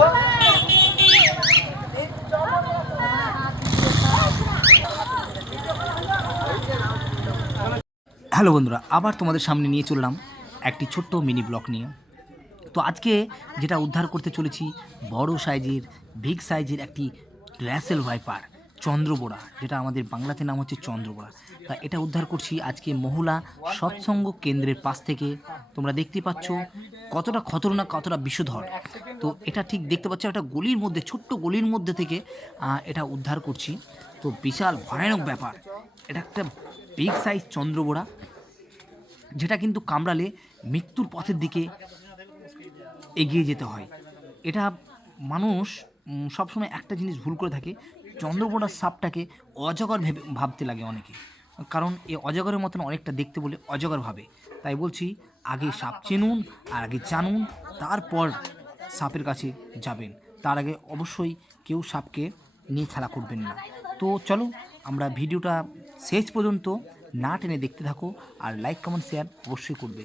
Hello বন্ধুরা, আবার তোমাদের সামনে নিয়ে চললাম একটি ছোট্ট মিনি ব্লগ নিয়ে। তো আজকে যেটা উদ্ধার করতে চলেছি, বড় সাইজের বিগ সাইজের একটি র্যাসেল ভাইপার চন্দ্রবোড়া, যেটা আমাদের বাংলাতে নাম হচ্ছে চন্দ্রবোড়া। তা এটা উদ্ধার করছি আজকে মহুলা সৎসঙ্গ কেন্দ্রের পাশ থেকে। তোমরা দেখতে পাচ্ছ কতটা খতরনাক, কতটা বিষধর। তো এটা ঠিক দেখতে পাচ্ছ একটা গলির মধ্যে, ছোট্ট গলির মধ্যে থেকে এটা উদ্ধার করছি। তো বিশাল ভয়ানক ব্যাপার। এটা একটা বিগ সাইজ চন্দ্রবোড়া, যেটা কিন্তু কামড়ালে মৃত্যুর পথের দিকে এগিয়ে যেতে হয়। এটা মানুষ সবসময় একটা জিনিস ভুল করে থাকে, চন্দ্রবোড়ার সাপটাকে অজগর ভেবে ভাবতে লাগে অনেকে, কারণ এ অজগরের মতন অনেকটা দেখতে বলে অজগর ভাবে। তাই বলছি, আগে সাপ চিনুন আর আগে জানুন, তারপর সাপের কাছে যাবেন। তার আগে অবশ্যই কেউ সাপকে নিয়ে খেলা করবেন না। তো চলো আমরা ভিডিওটা শেষ পর্যন্ত না টেনে দেখতে থাকো, আর লাইক কমেন্ট শেয়ার অবশ্যই করবে।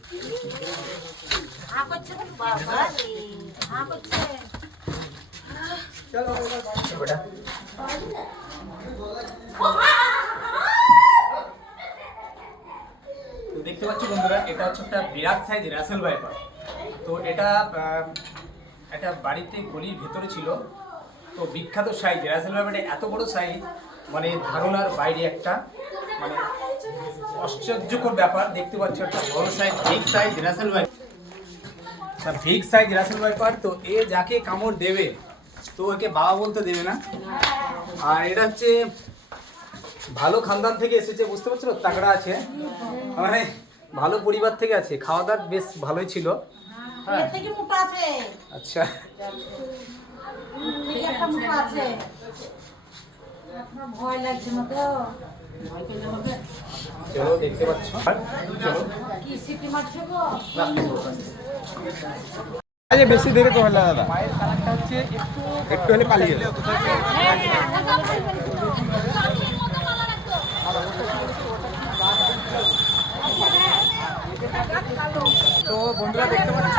তো দেখতে পাচ্ছ বন্ধুরা, এটা হচ্ছে একটা বিরাট সাইজ র্যাসেল ভাইপার। তো এটা একটা বাড়িতে গলির ভেতরে ছিল। তো বিখ্যাত সাইজ র্যাসেল ভাইপারটা এত বড় সাইজ, মানে ধারণার বাইরে একটা, মানে আশ্চর্যকর ব্যাপার। দেখতে পাচ্ছ একটা বড় size big size Russell viper, big size Russell viper. তো এ যাকে কামড় দেবে তো একে বাবা বলতে দেবে না। আর এটা হচ্ছে ভালো খানদান থেকে এসেছে, বুঝতে পারছো, তাগড়া আছে, মানে ভালো পরিবার থেকে আছে, খাওয়া দাওয়া বেশ ভালোই ছিল। হ্যাঁ, আচ্ছা, চলো দেখতে পাচ্ছ, বেশি দেরি তো হলো দাদা, মায়ের কালারটা হচ্ছে একটু হলে পালিয়ে গেল। তো বন্ধুরা দেখতে পাচ্ছ,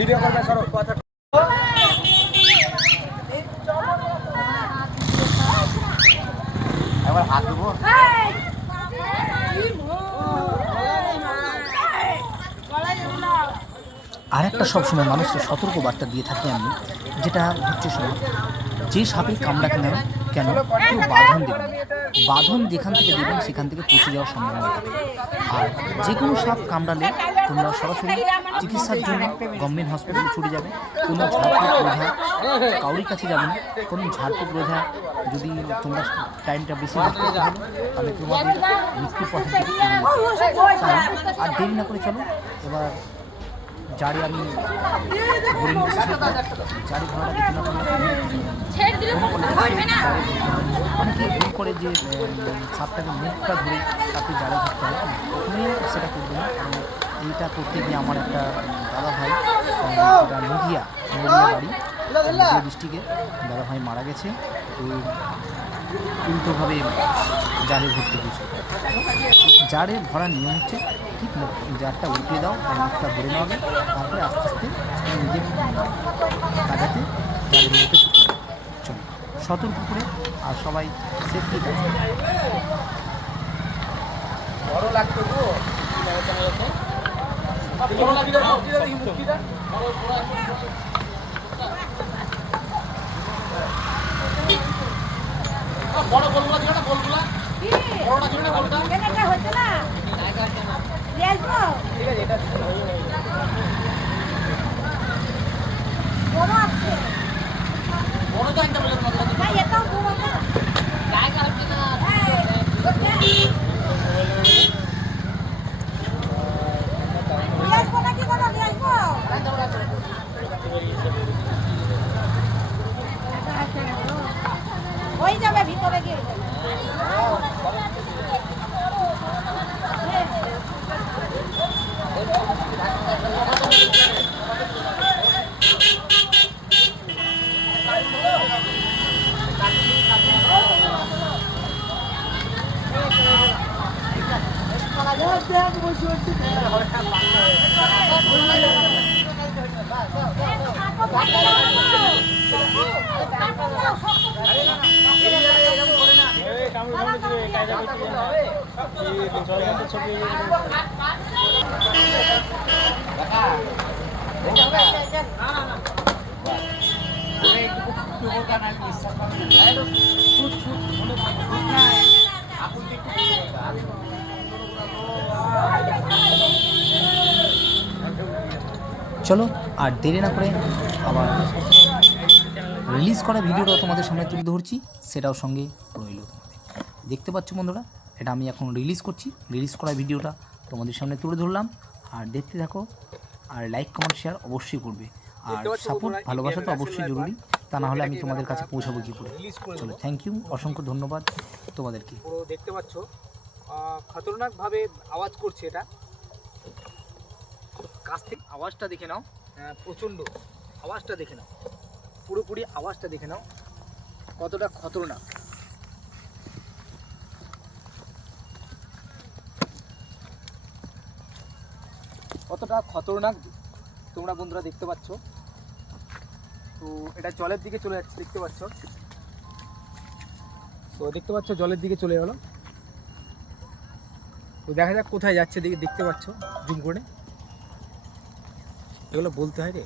ভিডিও করবে সরো কথা। এবার হাত দেবো। আর একটা সবসময় মানুষকে সতর্ক বার্তা দিয়ে থাকি আমি, যেটা হচ্ছে শোনো, যে সাপে কামড়াকে নেন কেন কেউ বাঁধন দেবেন, বাঁধন যেখান থেকে দেবেন সেখান থেকে পচে যাওয়ার সম্ভাবনা থাকে। আর যে কোনো সাপ কামড়ালে তোমরা সরাসরি চিকিৎসার জন্য গভর্নমেন্ট হসপিটালে ছুটে যাবে। কোনো ঝাড়ফুঁক ওঝা কাউরির কাছে যাবে না। কোনো ঝাড়ফুঁক ওঝা যদি তোমরা টাইমটা বেশি নষ্ট করতে হবে, তাহলে তোমাদের মৃত্যুর পথে থেকে আর দেরি না করে চলো এবার জারি আমি ধরে নিচ্ছি। জারি ধরাটা দেখে না অনেকে ভুল করে যে সাপটাকে মুখটা ধরে তাকে জালে ধরতে হয়, প্রথমেই সেটা করবে না। এইটা করতে গিয়ে আমার একটা দাদা ভাই, নদিয়া বাড়ি, নদিয়া ডিস্ট্রিক্টে দাদা ভাই মারা গেছে। তো উল্টোভাবে জালে ভরতে গেছে। জারে ভরার নিয়ম হচ্ছে, ঠিক জারটা উল্টে দাও, মুখটা ভরে নেওয়া হবে, তারপরে আস্তে আস্তে নিজের কাজাতে জারের মুখে ছুটে যাবে। চলো সতর্ক করে, আর সবাই সেফটি কাজ। বড় লাগতো তো বড় বলগুলা দিও না, বলগুলা বড়টা দিও না, বলটা এটা হচ্ছে না, ঠিক আছে। এটা বড় আছে, বড় তো একটা বলে তোমার ভাই, এটাও বড় না, জায়গা হচ্ছে না। আসবো নাকি বড় দিয়ে আসবো, হয়ে যাবে ভিতরে গিয়ে। চলো আর দেরি না করে আবার রিলিজ করা ভিডিওটা তোমাদের সামনে তুলে ধরছি, সেটাও সঙ্গে রইল। তোমাদের দেখতে পাচ্ছ বন্ধুরা, এটা আমি এখন রিলিজ করছি। রিলিজ করা ভিডিওটা তোমাদের সামনে তুলে ধরলাম, আর দেখতে থাকো। আর লাইক কমেন্ট শেয়ার অবশ্যই করবে, আর সাপোর্ট ভালোবাসা তো অবশ্যই জরুরি, তা না হলে আমি তোমাদের কাছে পৌঁছাবো কী করে। চলো, থ্যাংক ইউ, অসংখ্য ধন্যবাদ তোমাদেরকে। পুরো দেখতে পাচ্ছ খতরনাকভাবে আওয়াজ করছে এটা। কাছ থেকে আওয়াজটা দেখে নাও, প্রচণ্ড আওয়াজটা দেখে নাও, পুরোপুরি আওয়াজটা দেখে নাও কতটা খতরনাক। কতটা খতরনাক তোমরা বন্ধুরা দেখতে পাচ্ছ। তো এটা জলের দিকে চলে যাচ্ছে, দেখতে পাচ্ছ। তো দেখতে পাচ্ছ জলের দিকে চলে গেল। তো দেখা যাক কোথায় যাচ্ছে, দেখতে পাচ্ছ জুম করে। এগুলো বলতে হয় রে।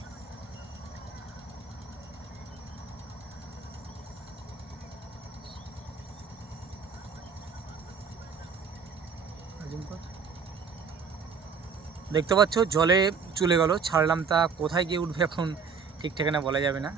দেখতে পাচ্ছ জলে চলে গেল, ছাড়লাম, তা কোথায় গিয়ে উঠবে এখন ঠিক ঠিকানা বলা যাবে না।